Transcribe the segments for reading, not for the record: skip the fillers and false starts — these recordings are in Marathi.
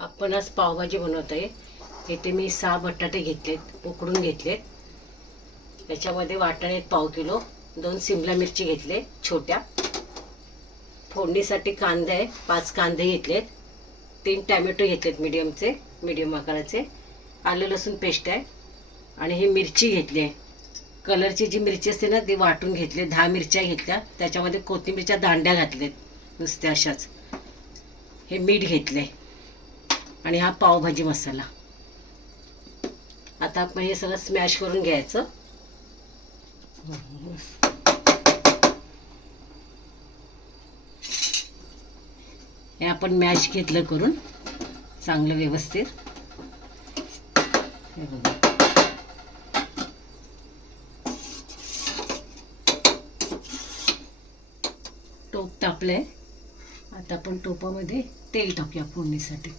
आपण आज पावभाजी बनवत आहे. इथे मी 6 बटाटे घेतलेत, उकडून घेतलेत. याच्यामध्ये वाटाणे आहेत पाव किलो, 2 सिमला मिरची घेतले छोट्या. फोडणीसाठी कांदा आहे, 5 कांदे घेतलेत. 3 टॅमॅटो घेतलेत मीडियम आकाराचे. आलं लसूण पेस्ट आहे आणि ही मिरची घेतली आहे. कलरची जी मिरची असते ना ती वाटून घेतली. 10 मिरच्या घेतल्या, त्याच्यामध्ये कोथिंबीरच्या दांड्या घातल्यात नुसत्या अशाच. हे मीठ घेतले आणि हा पावभाजी मसाला. आता आपण हे सगळं स्मॅश करून घ्यायचं. हे आपण मॅश घेतलं करून चांगलं व्यवस्थित. हे बघा, टोप तापलंय. आता आपण टोपामध्ये तेल टाकूया फोडणीसाठी.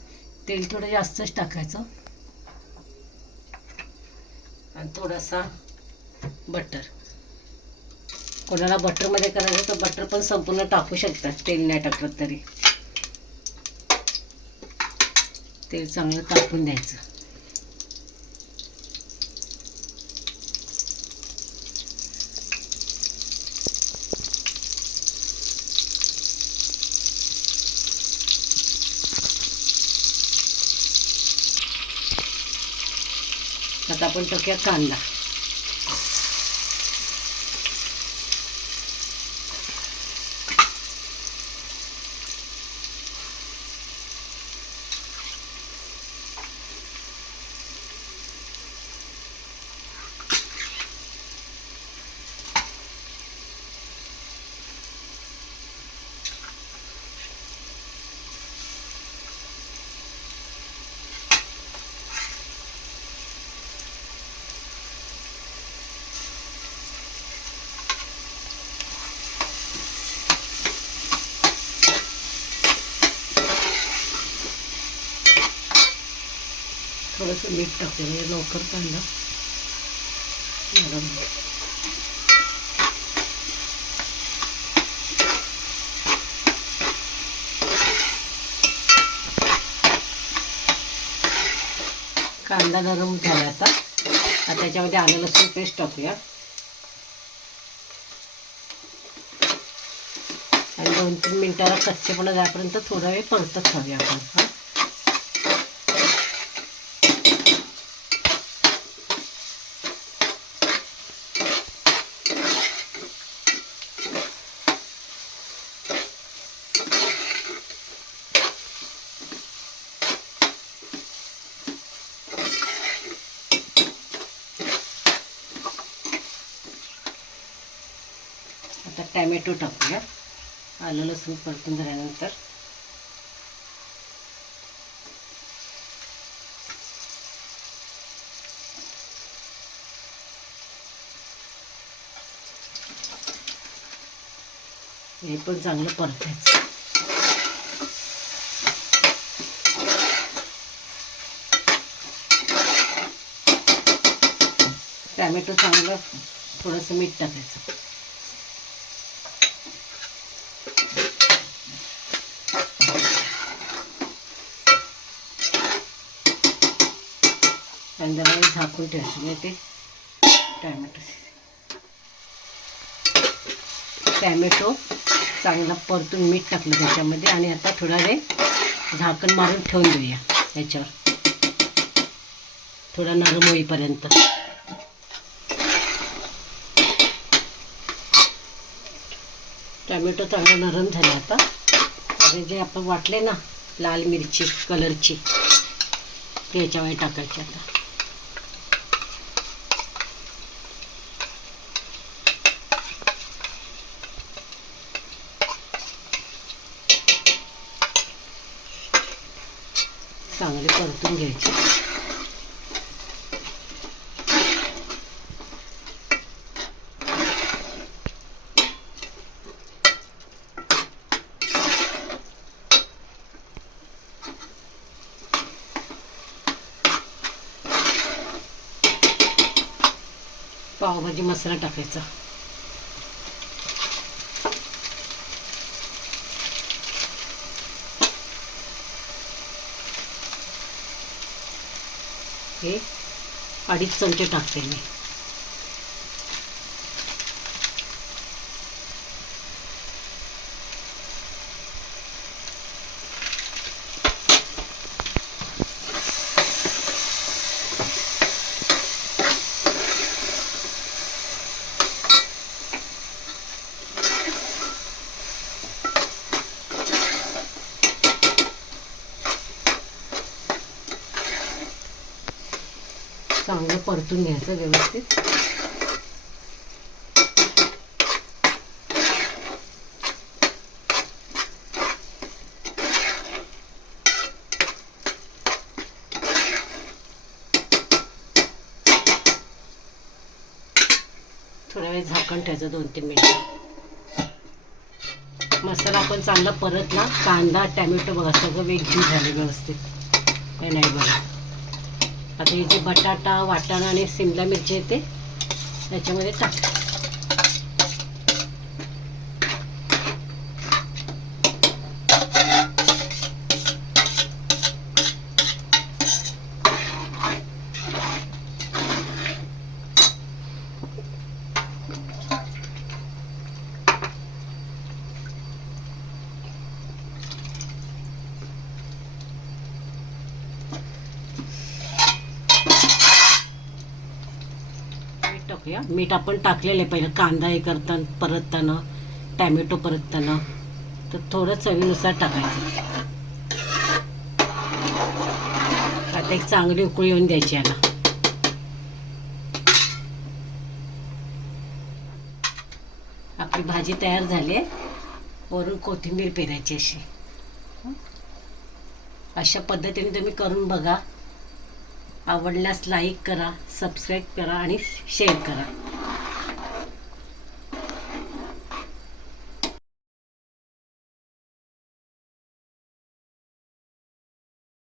तेल थोडं जास्तच टाकायचं आणि थोडासा बटर. कोणाला बटरमध्ये करायचं तर बटर पण संपूर्ण टाकू शकतात, तेल नाही टाकलं तरी. तेल चांगलं तापून द्यायचं. आता आपण टाकूया कांदा. थोडंसं मीठ टाकते म्हणजे लवकर कांदा नरम होईल. कांदा नरम झाला. आता त्याच्यामध्ये आलं लसूण पेस्ट टाकूया आणि 2-3 मिनिटाला कच्चेपणा जाईपर्यंत थोडा वेळ परतत खाऊया आपण. आता टॅमॅटो टाकूया. आलं लसूण परतून झाल्यानंतर हे पण चांगलं परतायचं. टॅमॅटो चांगलं थोडंसं मीठ टाकायचं. आणि जरा झाकून ठेवायचं. म्हणजे ते टॅमॅटो चांगला परतून मीठ टाकलं त्याच्यामध्ये आणि आता थोडा वेळ झाकण मारून ठेवून देऊया याच्यावर थोडा नरम होईपर्यंत. टॅमॅटो चांगला नरम झाला. आता आणि जे आपण वाटले ना लाल मिरची कलरची ते याच्यावर टाकायची. आता चांगले परतून घ्यायचे. पावभाजी मसाला टाकायचा. हे 2.5 चमचे टाकते मी. चांगलं परतून घ्यायचं व्यवस्थित. थोड्या वेळ झाकण ठेवायचं 2-3 मिनिटं. मसाला आपण चांगला परतला. कांदा टॅमॅटो बघा सगळं वेगळी झाले व्यवस्थित. हे नाही बघा. आता हे जे बटाटा वाटाणा आणि शिमला मिरची येते त्याच्यामध्ये टाक. टाकूया. मीठ आपण टाकलेलं आहे पहिलं कांदा हे करताना परतताना टॅमॅटो परतताना, तर थोडं चवीनुसार टाकायचं. आता एक चांगली उकळी येऊन द्यायची याला. आपली भाजी तयार झाली आहे. वरून कोथिंबीर पेरायची अशी. अशा पद्धतीने तुम्ही करून बघा. आवडल्यास लाईक करा, सबस्क्राईब करा आणि शेअर करा.